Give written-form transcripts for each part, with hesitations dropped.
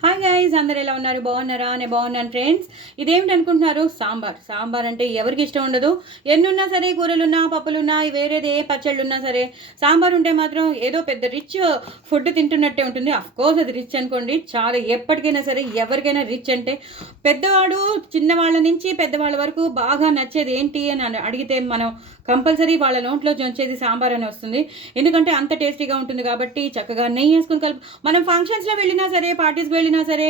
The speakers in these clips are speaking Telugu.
హాయ్ గైస్, అందరు ఎలా ఉన్నారు? బాగున్నారా? నేను బాగున్నాను ఫ్రెండ్స్. ఇదేమిటి అనుకుంటున్నారు? సాంబార్. సాంబార్ అంటే ఎవరికి ఇష్టం ఉండదు? ఎన్నున్నా సరే, కూరలున్నా, పప్పులున్నా, వేరేది ఏ పచ్చళ్ళున్నా సరే, సాంబార్ ఉంటే మాత్రం ఏదో పెద్ద రిచ్ ఫుడ్ తింటున్నట్టే ఉంటుంది. కోర్స్ అది రిచ్ అనుకోండి, చాలా ఎప్పటికైనా సరే ఎవరికైనా రిచ్ అంటే పెద్దవాడు, చిన్నవాళ్ళ నుంచి పెద్దవాళ్ళ వరకు బాగా నచ్చేది ఏంటి అని అడిగితే మనం కంపల్సరీ వాళ్ళ నోట్లో జొంచేది సాంబార్ అని వస్తుంది. ఎందుకంటే అంత టేస్టీగా ఉంటుంది కాబట్టి. చక్కగా నెయ్యి వేసుకుని మనం ఫంక్షన్స్లో వెళ్ళినా సరే, పార్టీస్కి వెళ్ళినా సరే,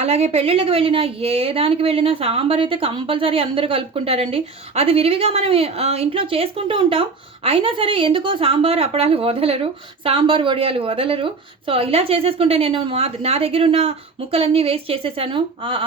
అలాగే పెళ్ళిళ్ళకి వెళ్ళినా, ఏ దానికి వెళ్ళినా సాంబార్ అయితే కంపల్సరీ అందరూ కలుపుకుంటారండి. అది విరివిగా మనం ఇంట్లో చేసుకుంటూ ఉంటాం. అయినా సరే ఎందుకో సాంబార్ అప్పడాలు వదలరు, సాంబార్ వడియాలు వదలరు. సో ఇలా చేసేసుకుంటే నేను నా దగ్గర ఉన్న ముక్కలన్నీ వేస్ట్ చేసేసాను.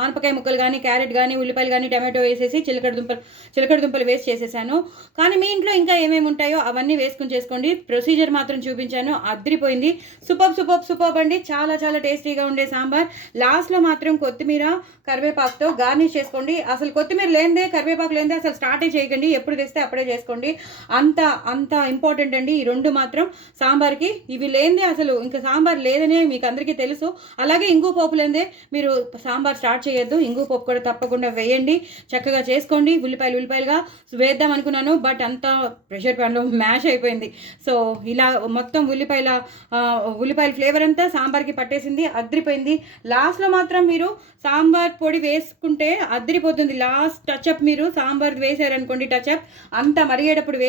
ఆనపకాయ ముక్కలు కానీ, క్యారెట్ కానీ, ఉల్లిపాయలు కానీ, టమాటో వేసేసి చిలకడ దుంపలు వేస్ట్ చేసేసాను. కానీ మీ ఇంట్లో ఇంకా ఏమేమి ఉంటాయో అవన్నీ వేసుకుని చేసుకోండి. ప్రొసీజర్ మాత్రం చూపించాను, అద్దరిపోయింది. సూపర్ అండి. చాలా చాలా టేస్టీగా ఉండే సాంబార్. లాస్ట్లో మాత్రం కొత్తిమీర, కరివేపాకుతో గార్నిష్ చేసుకోండి. అసలు కొత్తిమీర లేనిదే, కరివేపాకు లేనిదే అసలు స్టార్టే చేయకండి. ఎప్పుడు తెస్తే అప్పుడే చేసుకోండి. అంత అంత ఇంపార్టెంట్ అండి ఈ రెండు మాత్రం సాంబార్కి. ఇవి లేనిదే అసలు ఇంకా సాంబార్ లేదనే మీకు అందరికీ తెలుసు. అలాగే ఇంగు పోపు లేనిదే మీరు సాంబార్ స్టార్ట్ చేయొద్దు. ఇంగు పోపు కూడా తప్పకుండా వేయండి. చక్కగా చేసుకోండి. ఉల్లిపాయలుగా వేద్దాం అనుకున్నాను, బట్ అంతా ప్రెషర్ ప్యాన్లో మ్యాష్ అయిపోయింది. సో ఇలా మొత్తం ఉల్లిపాయల ఫ్లేవర్ అంతా సాంబార్కి పట్టేసింది, అద్దరిపోయింది. లాస్ట్లో మాత్రం మీరు సాంబార్ పొడి వేసుకుంటే అద్దరిపోతుంది. లాస్ట్ టచ్అప్ మీరు సాంబార్ వేసారనుకోండి, టచ్అప్ అంతా మరిగేటప్పుడు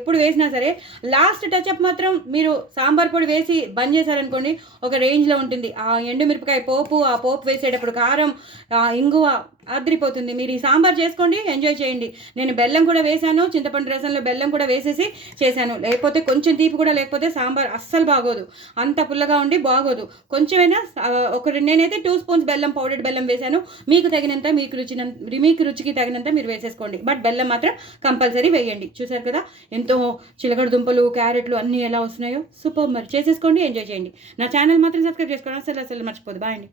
ఎప్పుడు వేసినా సరే లాస్ట్ టచ్అప్ మాత్రం మీరు సాంబార్ పొడి వేసి బంద్ చేశారనుకోండి, ఒక రేంజ్లో ఉంటుంది. ఆ ఎండుమిరపకాయ పోపు, ఆ పోపు వేసేటప్పుడు కారం, ఇంగువ అద్దరిపోతుంది. మీరు ఈ సాంబార్ చేసుకోండి, ఎంజాయ్ చేయండి. నేను బెల్లం కూడా వేశాను, చింతపండు రసంలో బెల్లం కూడా వేసేసి చేశాను. లేకపోతే కొంచెం తీపి కూడా లేకపోతే సాంబార్ అస్సలు బాగోదు. అంత పుల్లగా ఉండి బాగోదు. కొంచెమైనా నేనైతే 2 స్పూన్స్ పౌడర్డ్ బెల్లం వేశాను. మీకు తగినంత, మీకు రుచికి తగినంత మీరు వేసేసుకోండి. బట్ బెల్లం మాత్రం కంపల్సరీ వేయండి. చూసారు కదా ఎంతో చిలకడ దుంపలు, క్యారెట్లు అన్నీ ఎలా వస్తున్నాయో. సూపర్. మరి చేసేసుకోండి, ఎంజాయ్ చేయండి. నా ఛానల్ మాత్రం సబ్స్క్రైబ్ చేసుకోండి, అసలు మర్చిపోదు. బాయ్ అండి.